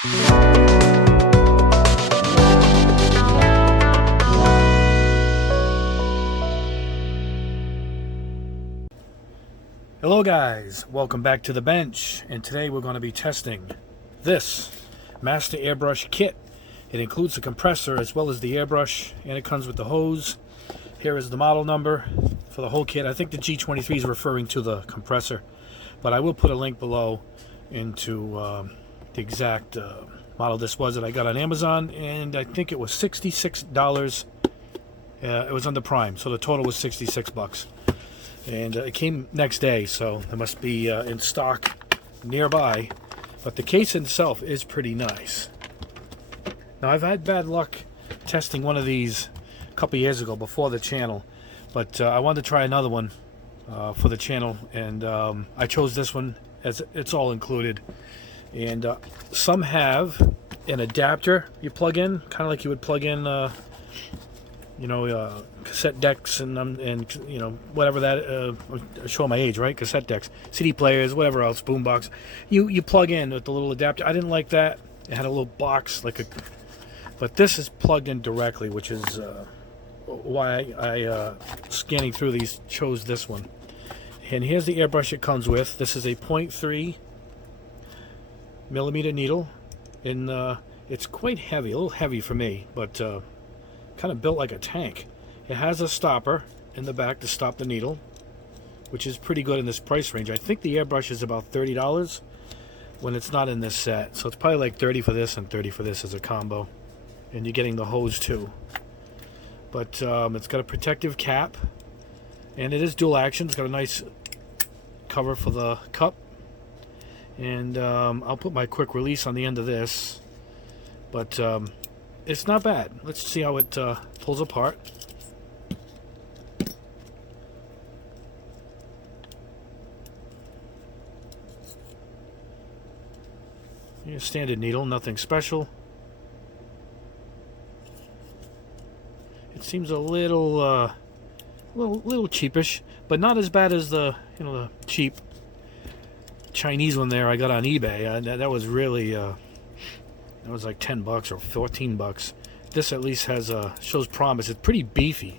Hello guys, welcome back to the bench, and today we're going to be testing this Master Airbrush kit. It includes the compressor as well as the airbrush, and it comes with the hose. Here is the model number for the whole kit. I think the G23 is referring to the compressor, but I will put a link below into the exact model this was that I got on Amazon, and I think it was $66. It was under Prime, so the total was 66 bucks. And it came next day, so it must be in stock nearby. But the case itself is pretty nice. Now, I've had bad luck testing one of these a couple years ago before the channel, but I wanted to try another one for the channel, and I chose this one as it's all included. And some have an adapter you plug in, kind of like you would plug in cassette decks and you know, whatever that show my age, right? Cassette decks, CD players, whatever else, boombox. You plug in with the little adapter. I didn't like that. It had a little box but this is plugged in directly, which is why I scanning through these chose this one. And here's the airbrush it comes with. This is a 0.3 millimeter needle, and it's quite heavy, a little heavy for me, but kind of built like a tank. It has a stopper in the back to stop the needle, which is pretty good in this price range. I think the airbrush is about $30 when it's not in this set, so it's probably like $30 for this and $30 for this as a combo, and you're getting the hose too. But it's got a protective cap, and it is dual action. It's got a nice cover for the cup, and I'll put my quick release on the end of this, but it's not bad. Let's see how it pulls apart. Your standard needle, nothing special. It seems a little cheapish, but not as bad as the the cheap Chinese one there I got on eBay. That was really that was like 10 bucks or 14 bucks. This at least has shows promise. It's pretty beefy.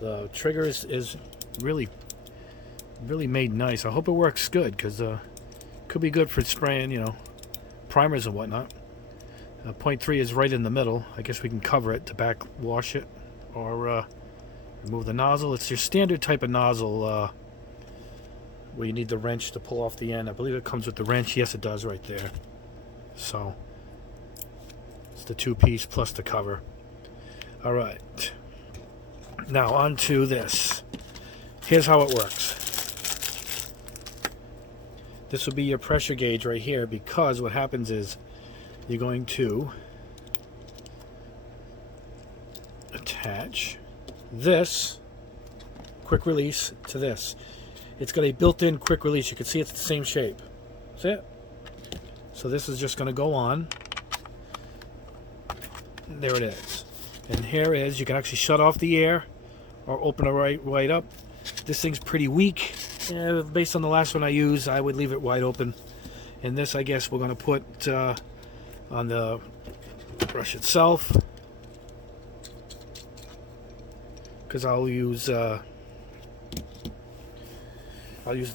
The trigger is really made nice. I hope it works good, because could be good for spraying primers and whatnot. 0.3 is right in the middle. I guess we can cover it to back wash it or remove the nozzle. It's your standard type of nozzle where you need the wrench to pull off the end. I believe it comes with the wrench. Yes, it does, right there. So it's the two-piece plus the cover. All right. Now on to this. Here's how it works. This will be your pressure gauge right here, because what happens is you're going to attach this quick release to this. It's got a built-in quick release. You can see it's the same shape. See it? So this is just going to go on. There it is. And here is, you can actually shut off the air or open it right up. This thing's pretty weak. Based on the last one I used, I would leave it wide open. And this, I guess, we're going to put on the brush itself, because I'll use the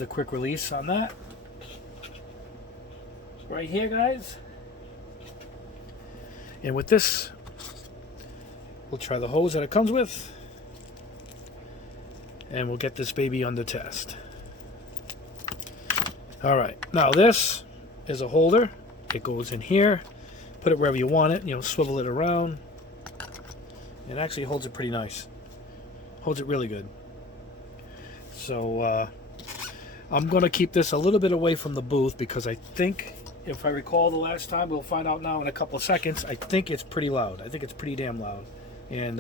quick release on that right here, guys. And with this, we'll try the hose that it comes with, and we'll get this baby under test. Alright, now this is a holder. It goes in here. Put it wherever you want it, swivel it around. It actually holds it pretty nice. Holds it really good. So I'm going to keep this a little bit away from the booth, because I think, if I recall the last time, we'll find out now in a couple of seconds, I think it's pretty loud. I think it's pretty damn loud. And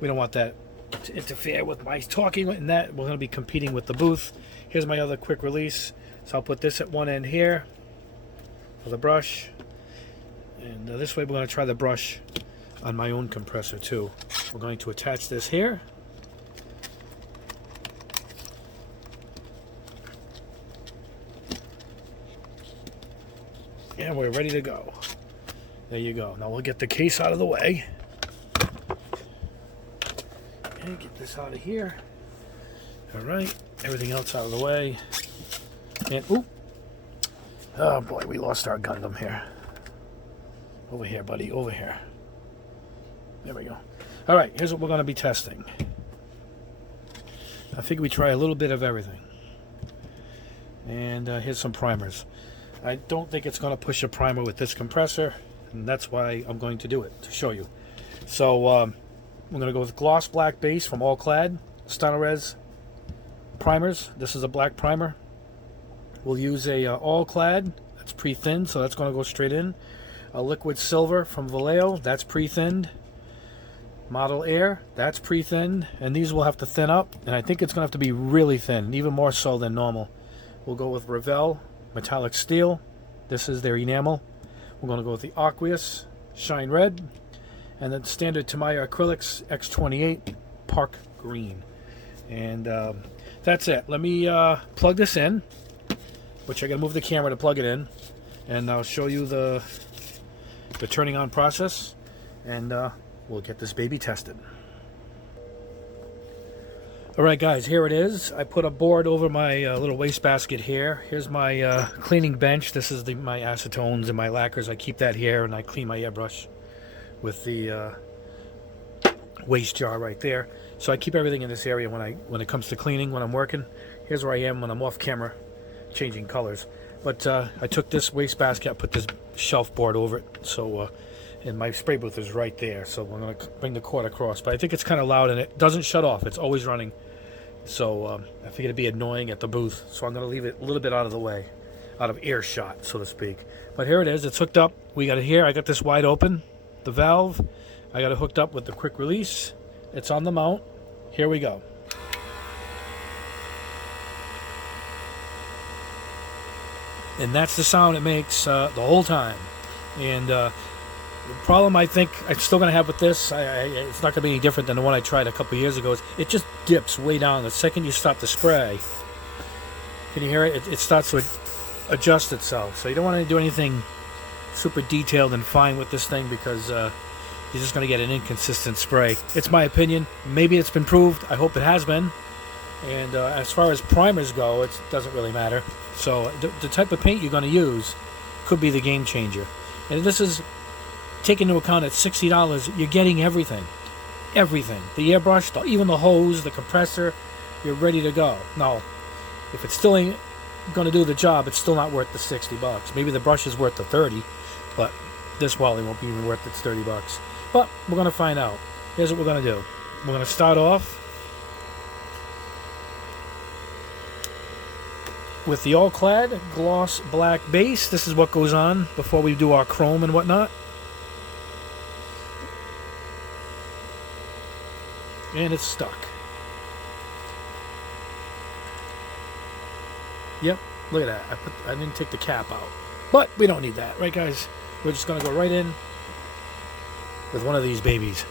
we don't want that to interfere with my talking, and that we're going to be competing with the booth. Here's my other quick release. So I'll put this at one end here for the brush, and this way we're going to try the brush on my own compressor too. We're going to attach this here, And we're ready to go. There you go. Now we'll get the case out of the way. And get this out of here. Alright, everything else out of the way. And, oop. Oh boy, we lost our Gundam here. Over here, buddy, over here. There we go. Alright, here's what we're going to be testing. I figure we try a little bit of everything. And here's some primers. I don't think it's going to push a primer with this compressor, and that's why I'm going to do it, to show you. So, we're going to go with gloss black base from All-Clad, Styrorez primers. This is a black primer. We'll use a All-Clad, that's pre-thinned, so that's going to go straight in. A liquid silver from Vallejo, that's pre-thinned. Model Air, that's pre-thinned, and these will have to thin up, and I think it's going to have to be really thin, even more so than normal. We'll go with Revell metallic steel. This is their enamel. We're going to go with the Aqueous Shine Red, and then standard Tamiya acrylics X28 Park Green. And that's it. Let me plug this in, which I got to move the camera to plug it in, and I'll show you the turning on process, and we'll get this baby tested. Alright guys, here it is. I put a board over my little wastebasket here. Here's my cleaning bench. This is my acetones and my lacquers. I keep that here, and I clean my airbrush with the waste jar right there. So I keep everything in this area when it comes to cleaning, when I'm working. Here's where I am when I'm off camera, changing colors. But I took this wastebasket, I put this shelf board over it, so and my spray booth is right there, so I'm going to bring the cord across. But I think it's kind of loud, and it doesn't shut off. It's always running. So I figured it'd be annoying at the booth, so I'm going to leave it a little bit out of the way, out of earshot, so to speak. But here it is. It's hooked up. We got it here. I got this wide open, the valve. I got it hooked up with the quick release. It's on the mount. Here we go. And that's the sound it makes the whole time. And the problem I think I'm still going to have with this, it's not going to be any different than the one I tried a couple years ago, is it just dips way down. The second you stop the spray, can you hear it? It starts to adjust itself. So you don't want to do anything super detailed and fine with this thing, because you're just going to get an inconsistent spray. It's my opinion. Maybe it's been proved. I hope it has been. And as far as primers go, it doesn't really matter. So the type of paint you're going to use could be the game changer. And this is taking into account at $60, you're getting everything. Everything. The airbrush, even the hose, the compressor, you're ready to go. Now, if it still ain't going to do the job, it's still not worth the $60. Maybe the brush is worth the 30, but this Wally won't be even worth its $30. But we're going to find out. Here's what we're going to do. We're going to start off with the All-Clad gloss black base. This is what goes on before we do our chrome and whatnot. And it's stuck. Yep, look at that. I didn't take the cap out. But we don't need that, right guys? We're just going to go right in with one of these babies.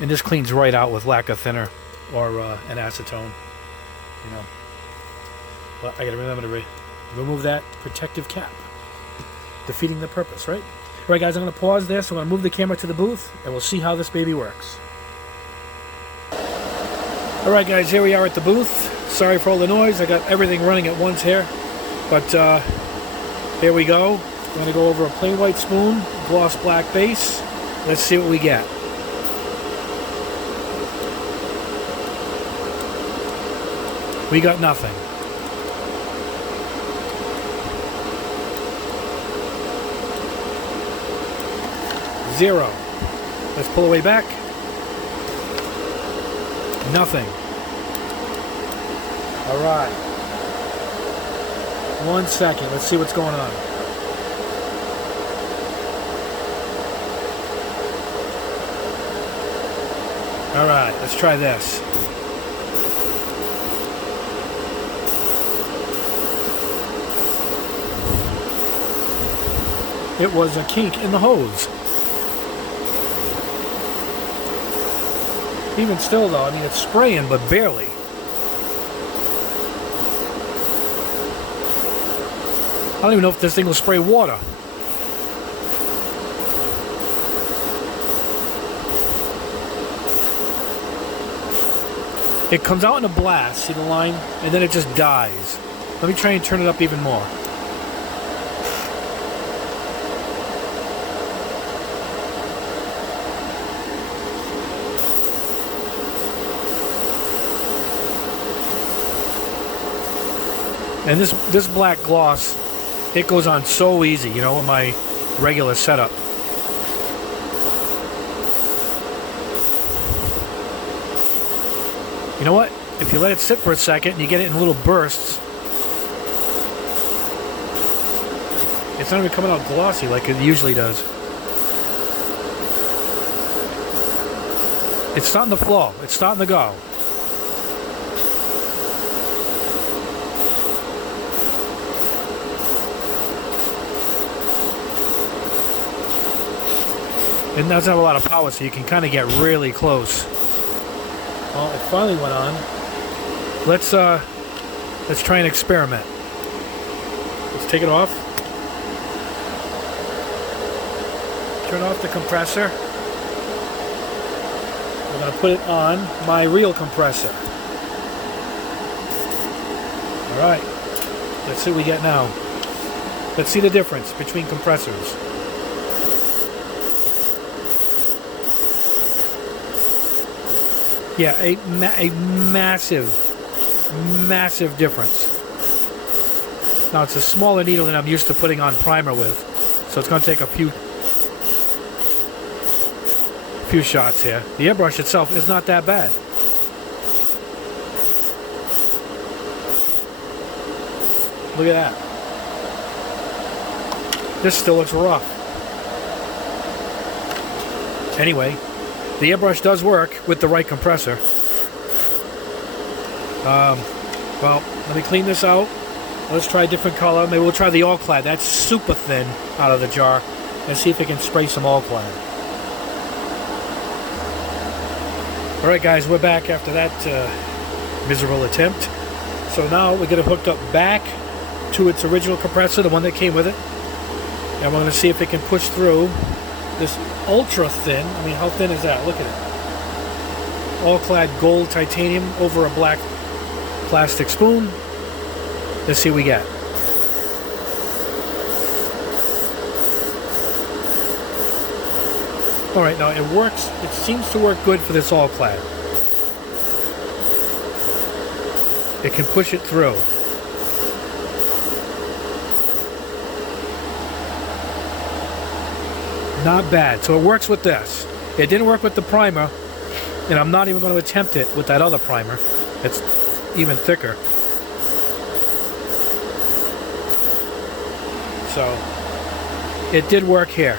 And this cleans right out with lacquer thinner or an acetone, you know. But I got to remember to remove that protective cap. Defeating the purpose, right? All right, guys, I'm going to pause there, so I'm going to move the camera to the booth, and we'll see how this baby works. All right, guys, here we are at the booth. Sorry for all the noise. I got everything running at once here. But here we go. I'm going to go over a plain white spoon, gloss black base. Let's see what we get. We got nothing. Zero. Let's pull away back. Nothing. All right. 1 second. Let's see what's going on. All right. Let's try this. It was a kink in the hose. Even still, though, I mean, it's spraying, but barely. don't even know if this thing will spray water. It comes out in a blast, see the line? And then it just dies. Let me try and turn it up even more. And this black gloss, it goes on so easy, you know, with my regular setup. You know what? If you let it sit for a second and you get it in little bursts, it's not even coming out glossy like it usually does. It's starting to flow. It's starting to go. It doesn't have a lot of power, so you can kind of get really close. Well, it finally went on. Let's try and experiment. Let's take it off. Turn off the compressor. We're going to put it on my real compressor. All right. Let's see what we get now. Let's see the difference between compressors. Yeah, a massive difference. Now it's a smaller needle than I'm used to putting on primer with, so it's going to take a few shots here. The airbrush itself is not that bad. Look at that. This still looks rough. Anyway, the airbrush does work with the right compressor. Well, let me clean this out. Let's try a different color. Maybe we'll try the all-clad. That's super thin out of the jar. And see if it can spray some all-clad. Alright guys, we're back after that miserable attempt. So now we get it hooked up back to its original compressor, the one that came with it. And we're going to see if it can push through this ultra thin. I mean, how thin is that? Look at it. All-clad gold titanium over a black plastic spoon. Let's see what we get. Alright, now it works. It seems to work good for this all-clad. It can push it through. Not bad. So it works with this. It didn't work with the primer, and I'm not even going to attempt it with that other primer. It's even thicker. So it did work here.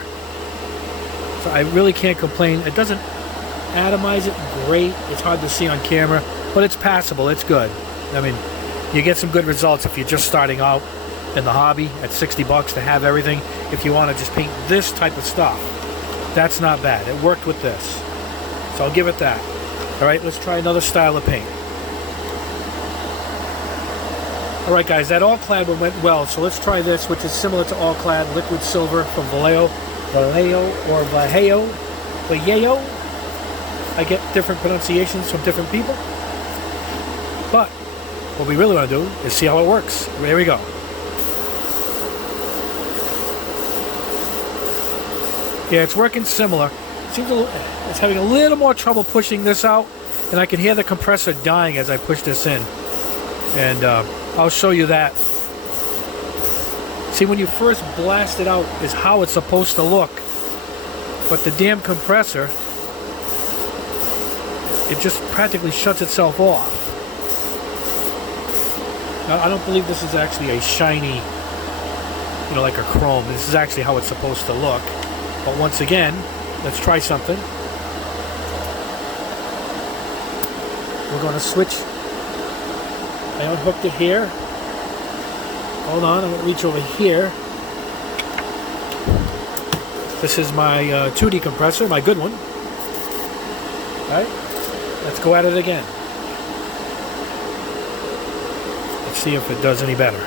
So I really can't complain. It doesn't atomize it great. It's hard to see on camera, but it's passable. It's good. I mean, you get some good results if you're just starting out in the hobby at 60 bucks to have everything. If you want to just paint this type of stuff, that's not bad. It worked with this. So I'll give it that. All right, let's try another style of paint. All right, guys, that all-clad one went well. So let's try this, which is similar to all-clad liquid silver from Vallejo. Vallejo. I get different pronunciations from different people. But what we really want to do is see how it works. There we go. Yeah, it's working similar. Seems it's having a little more trouble pushing this out, and I can hear the compressor dying as I push this in. And I'll show you that. See, when you first blast it out is how it's supposed to look. But the damn compressor, it just practically shuts itself off. Now, I don't believe this is actually a shiny, you know, like a chrome. This is actually how it's supposed to look. But once again, let's try something. We're going to switch. I unhooked it here. Hold on, I'm going to reach over here. This is my 2D compressor, my good one. Alright, let's go at it again. Let's see if it does any better.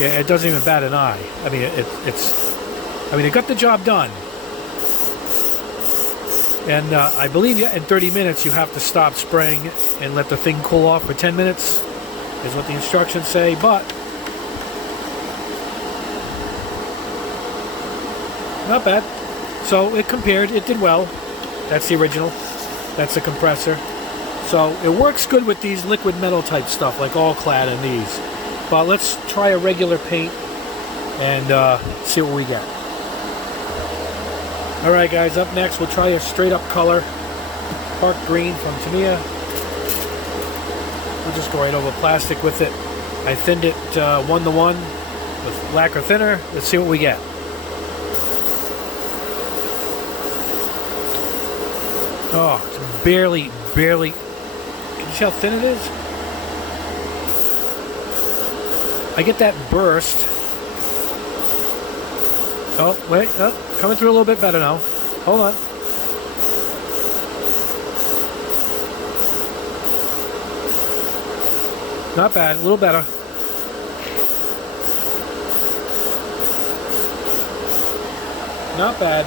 it doesn't even bat an eye. I mean, it got the job done. And I believe in 30 minutes you have to stop spraying and let the thing cool off for 10 minutes, is what the instructions say. But not bad. So it compared. It did well. That's the original. That's the compressor. So it works good with these liquid metal type stuff, like all clad and these. But let's try a regular paint and see what we get. Alright guys, up next we'll try a straight up color. Park green from Tamiya. We'll just go right over plastic with it. I thinned it 1:1 with lacquer thinner. Let's see what we get. Oh, it's barely. Can you see how thin it is? I get that burst. Oh, wait, coming through a little bit better now. Hold on. Not bad, a little better. Not bad.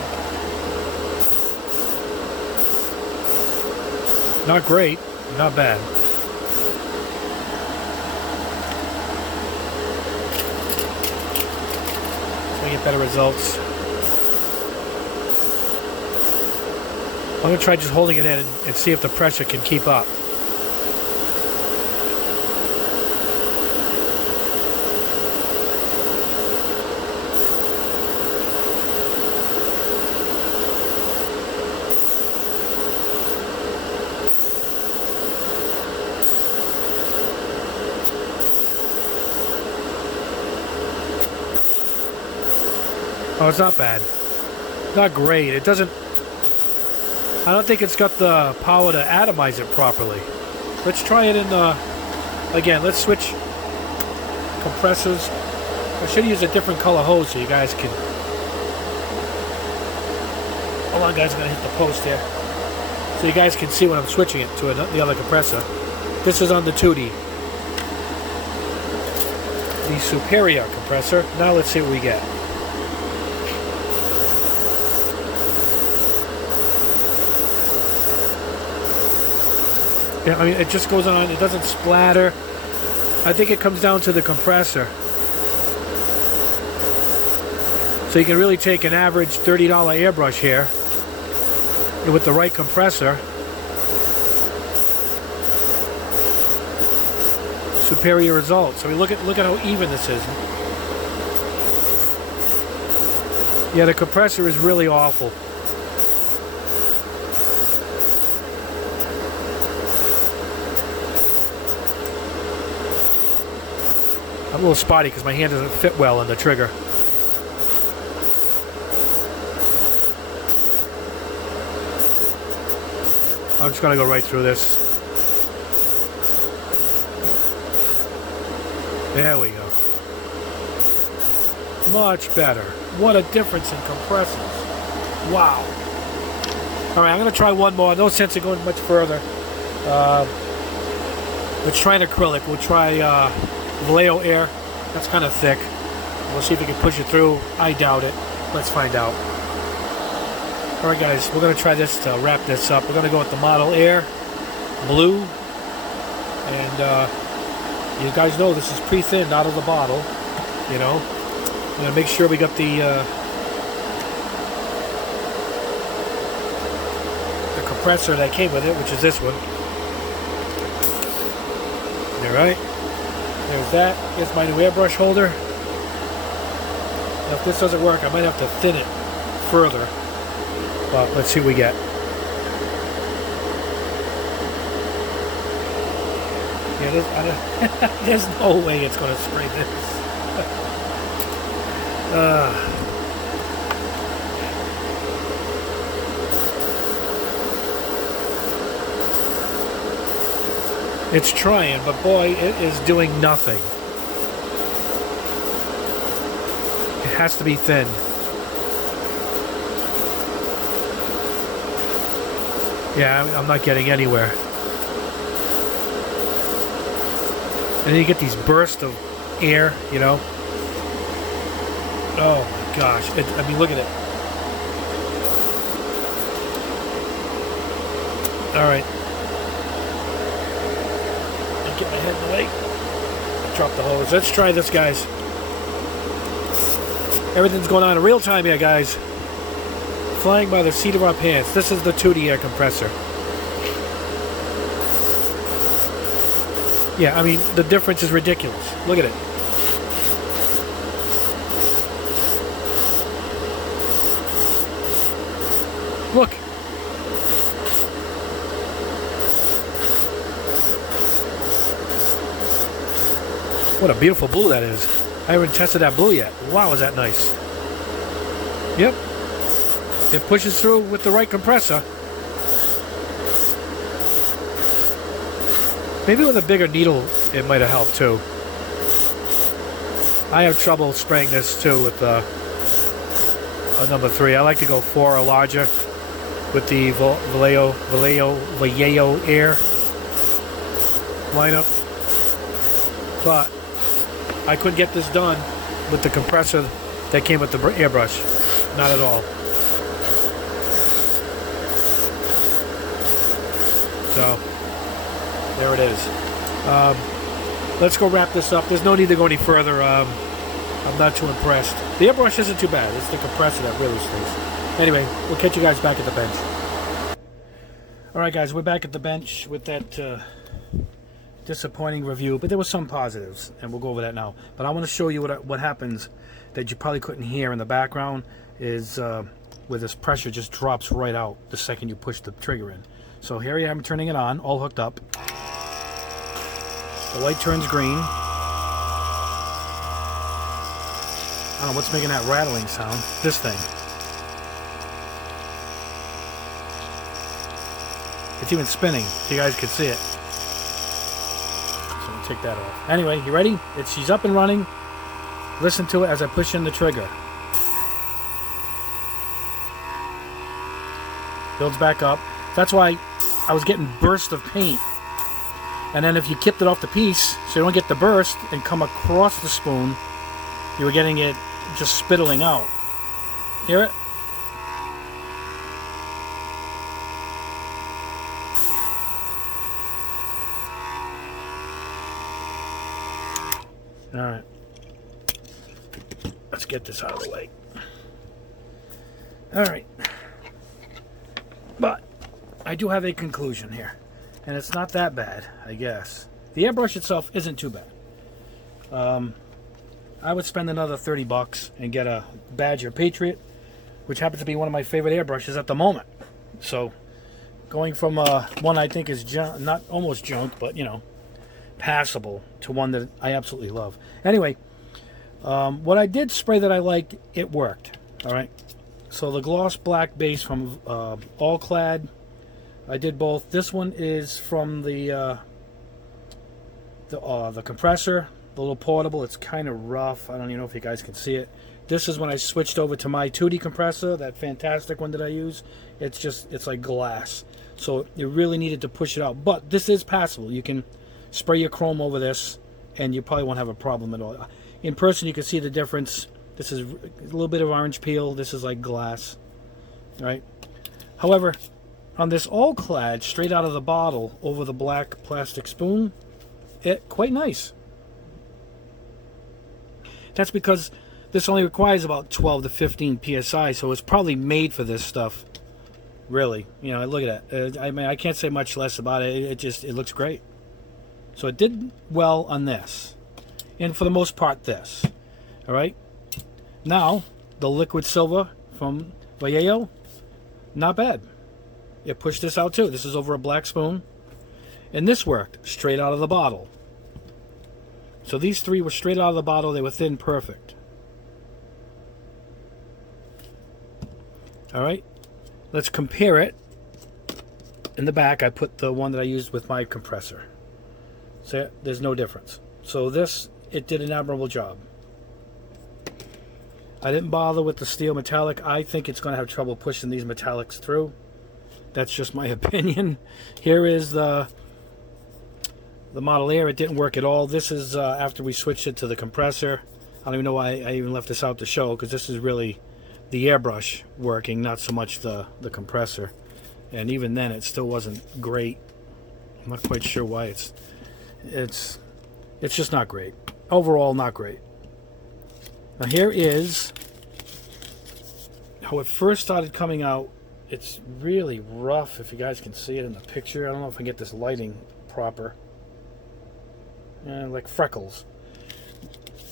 Not great, not bad. So I get better results. I'm going to try just holding it in and see if the pressure can keep up. Oh, it's not bad. Not great. It doesn't... I don't think it's got the power to atomize it properly. Let's try it in the... Again, let's switch compressors. I should use a different color hose so you guys can... Hold on, guys. I'm going to hit the post here. So you guys can see when I'm switching it to the other compressor. This is on the 2D. The Superior compressor. Now let's see what we get. Yeah, I mean, it just goes on. It doesn't splatter. I think it comes down to the compressor. So you can really take an average $30 airbrush here with the right compressor. Superior results. I mean, look at how even this is. Yeah, the compressor is really awful. I'm a little spotty because my hand doesn't fit well on the trigger. I'm just going to go right through this. There we go. Much better. What a difference in compressors. Wow. Alright, I'm going to try one more. No sense in going much further. Let's try an acrylic. We'll try Vallejo Air. That's kind of thick. We'll see if we can push it through. I doubt it. Let's find out. Alright guys, we're going to try this to wrap this up. We're going to go with the Model Air Blue. And you guys know this is pre-thinned out of the bottle. You know. We're going to make sure we got the compressor that came with it, which is this one. Alright. There's that. Here's my new airbrush holder. Now if this doesn't work, I might have to thin it further. But let's see what we get. Yeah, there's no way it's going to spray this. It's trying, but boy, it is doing nothing. It has to be thin. Yeah, I'm not getting anywhere. And then you get these bursts of air, you know. Oh my gosh. I mean, look at it. Alright. Get my head in the way. Drop the hose. Let's try this, guys. Everything's going on in real time here, guys. Flying by the seat of our pants. This is the 2D air compressor. Yeah, I mean, the difference is ridiculous. Look at it. Look. What a beautiful blue that is. I haven't tested that blue yet. Wow, is that nice. Yep. It pushes through with the right compressor. Maybe with a bigger needle it might have helped too. I have trouble spraying this too with a number 3. I like to go 4 or larger with the Vallejo Air lineup. But I couldn't get this done with the compressor that came with the airbrush. Not at all. So, there it is. Let's go wrap this up. There's no need to go any further. I'm not too impressed. The airbrush isn't too bad. It's the compressor that really stinks. Anyway, we'll catch you guys back at the bench. Alright guys, we're back at the bench with that disappointing review, but there were some positives, and we'll go over that now. But I want to show you what happens that you probably couldn't hear in the background is where this pressure just drops right out the second you push the trigger in. So here I am turning it on, all hooked up. The light turns green. I don't know what's making that rattling sound. This thing. It's even spinning, if you guys could see it. So we'll take that off. Anyway, you ready? She's up and running. Listen to it as I push in the trigger. Builds back up. That's why I was getting bursts of paint. And then if you kept it off the piece, so you don't get the burst and come across the spoon, you were getting it just spittling out. Hear it? Alright. Let's get this out of the way. Alright. But I do have a conclusion here. And it's not that bad, I guess. The airbrush itself isn't too bad. I would spend another 30 bucks and get a Badger Patriot, which happens to be one of my favorite airbrushes at the moment. So, going from one I think is not almost junk, but you know, passable, to one that I absolutely love. Anyway, what I did spray that I liked, it worked. All right. So the gloss black base from All Clad, I did both. This one is from the compressor, the little portable. It's kind of rough. I don't even know if you guys can see it. This is when I switched over to my 2D compressor, that fantastic one that I use. It's like glass. So you really needed to push it out. But this is passable. You can spray your chrome over this, and you probably won't have a problem at all. In person, you can see the difference. This is a little bit of orange peel. This is like glass, right? However, on this All Clad, straight out of the bottle, over the black plastic spoon, quite nice. That's because this only requires about 12 to 15 psi, so it's probably made for this stuff. Really, you know, look at that. I mean, I can't say much less about it. It looks great. So it did well on this, and for the most part, this. All right. Now the liquid silver from Vallejo, not bad. It pushed this out too. This is over a black spoon, and this worked straight out of the bottle. So these three were straight out of the bottle. They were thin perfect. All right. Let's compare it. In the back, I put the one that I used with my compressor. So there's no difference. So this, it did an admirable job. I didn't bother with the steel metallic. I think it's going to have trouble pushing these metallics through. That's just my opinion. Here is the Model Air. It didn't work at all. This is after we switched it to the compressor. I don't even know why I even left this out to show, because this is really the airbrush working, not so much the compressor. And even then, it still wasn't great. I'm not quite sure why. It's just not great. Overall, not great. Now here is how it first started coming out. It's really rough, if you guys can see it in the picture. I don't know if I can get this lighting proper. Like freckles.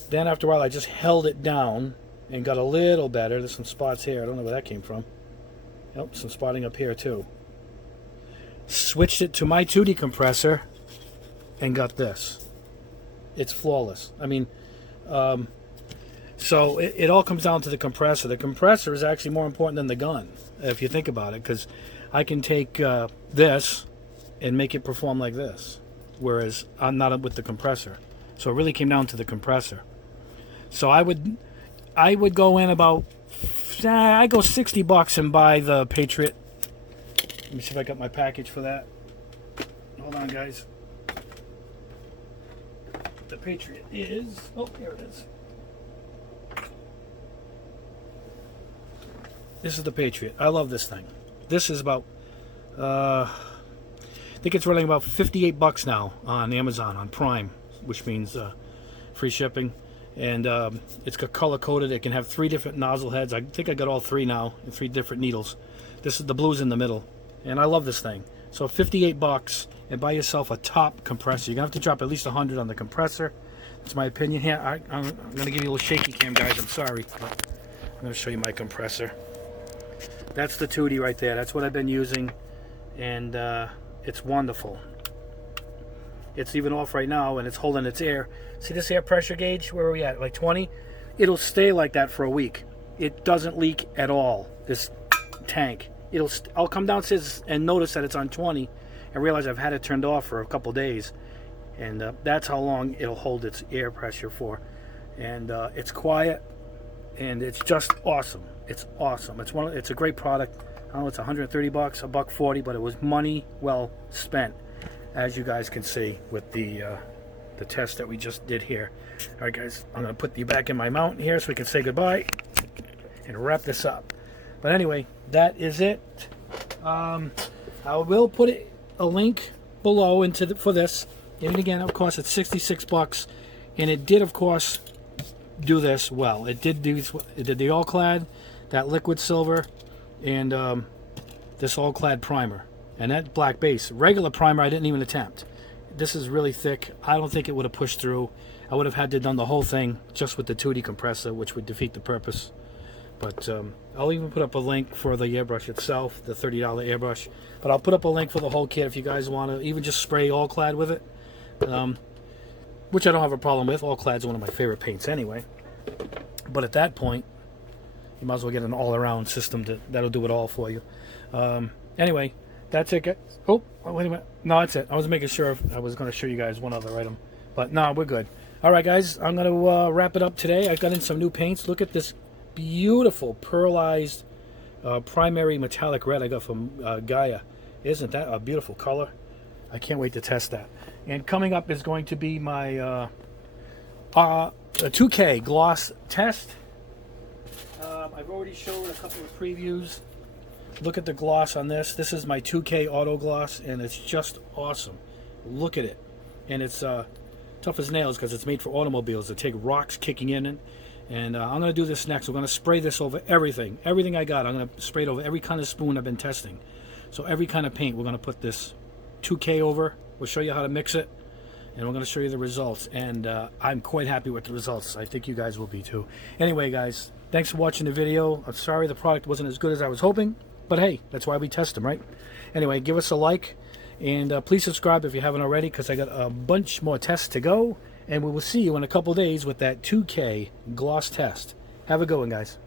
Then after a while, I just held it down and got a little better. There's some spots here. I don't know where that came from. Yep, some spotting up here too. Switched it to my 2D compressor and got this. It's flawless. I mean, so it all comes down to the compressor. The compressor is actually more important than the gun, if you think about it, because I can take this and make it perform like this, whereas I'm not with the compressor. So it really came down to the compressor. So I would go in about, I go $60 and buy the Patriot. Let me see if I got my package for that. Hold on, guys. The Patriot is, oh, here it is. This is the Patriot. I love this thing. This is about, I think it's running about $58 now on Amazon, on Prime, which means free shipping. And it's got color coded. It can have 3 different nozzle heads. I think I got all 3 now, and 3 different needles. This is the blue's in the middle, and I love this thing. So $58, and buy yourself a top compressor. You're gonna have to drop at least 100 on the compressor. That's my opinion here. I'm gonna give you a little shaky cam, guys. I'm sorry, but I'm gonna show you my compressor. That's the 2D right there. That's what I've been using, and it's wonderful. It's even off right now, and it's holding its air. See this air pressure gauge? Where are we at? Like 20? It'll stay like that for a week. It doesn't leak at all, this tank. I'll come downstairs and notice that it's on 20 and realize I've had it turned off for a couple days. And that's how long it'll hold its air pressure for. And it's quiet, and it's just awesome. It's awesome. It's a great product. I don't know, it's $130, $140, but it was money well spent, as you guys can see with the test that we just did here. All right, guys, I'm going to put you back in my mount here so we can say goodbye and wrap this up. But anyway, that is it. I will put a link below for this. And again, of course, it's $66, and it did, of course, do this well. It did the all-clad, that liquid silver, and this all-clad primer. And that black base. Regular primer I didn't even attempt. This is really thick. I don't think it would have pushed through. I would have had to done the whole thing just with the 2D compressor, which would defeat the purpose. But I'll even put up a link for the airbrush itself, the $30 airbrush. But I'll put up a link for the whole kit if you guys want to even just spray all clad with it. Which I don't have a problem with. All clad's one of my favorite paints anyway. But at that point, you might as well get an all-around system that'll do it all for you. Anyway, that's it, guys. Oh, wait a minute. No, that's it. I was making sure I was going to show you guys one other item. But no, we're good. All right, guys. I'm going to wrap it up today. I got in some new paints. Look at this beautiful pearlized primary metallic red I got from Gaia. Isn't that a beautiful color? I can't wait to test that. And coming up is going to be my a 2K gloss test. I've already showed a couple of previews. Look at the gloss on this. This is my 2K auto gloss, and it's just awesome. Look at it. And it's tough as nails because it's made for automobiles to take rocks kicking in it. And I'm going to do this next. We're going to spray this over everything. Everything I got, I'm going to spray it over every kind of spoon I've been testing. So every kind of paint, we're going to put this 2K over. We'll show you how to mix it, and we're going to show you the results. And I'm quite happy with the results. I think you guys will be too. Anyway, guys, thanks for watching the video. I'm sorry the product wasn't as good as I was hoping, but hey, that's why we test them, right? Anyway, give us a like, and please subscribe if you haven't already, because I got a bunch more tests to go. And we will see you in a couple days with that 2K gloss test. Have a good one, guys.